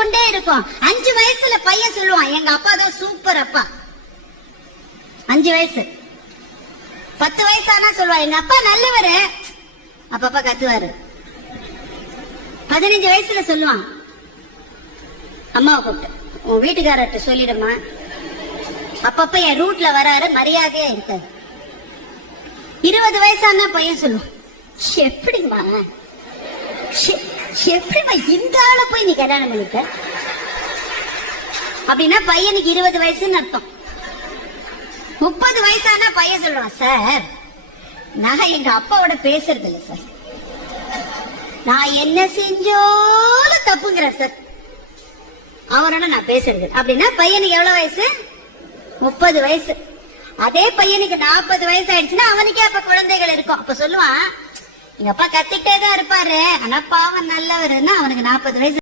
கொண்டே இருக்கும். 5 வயசுல பையன் சொல்லுவான், எங்க அப்பா தான் சூப்பர் அப்பா. 5 வயசு. 10 வயசானா சொல்லுவான், எங்க அப்பா நல்லவரு, அப்பப்பா கத்துவாரு. 15 வயசுல சொல்லுவான், அம்மாவை கூப்பிட்டு, உன் வீட்டுக்காரர்கிட்ட சொல்லிடுமா, அப்பப்ப என் ரூட்ல வராரு, மரியாதையா இருக்க. 20 வயசானா பையன் சொல்லுவான், எப்படிமா இந்த ஆளை போய் நீ கல்யாணம் பண்ணிக்க. அப்படின்னா பையனுக்கு 20 வயசுன்னு அர்த்தம். 30 வயசானா பையன் சொல்றான், சார் நான் எங்க அப்பாவோட பேசுறது இல்லை சார், நான் என்ன செஞ்சாலும் தப்புங்கிறார் சார், அவரோட நான் பேசுறது. அப்படின்னா பையனுக்கு எவ்வளவு வயசு? 30 வயசு. அதே பையனுக்கு 40 வயசு ஆயிடுச்சுன்னா அவனுக்கே அப்ப குழந்தைகள் இருக்கும். அப்ப சொல்லுவான், எங்க அப்பா கத்திட்டே தான் இருப்பாரு, ஆனா பாவம் நல்லவருன்னா அவனுக்கு 40 வயசு.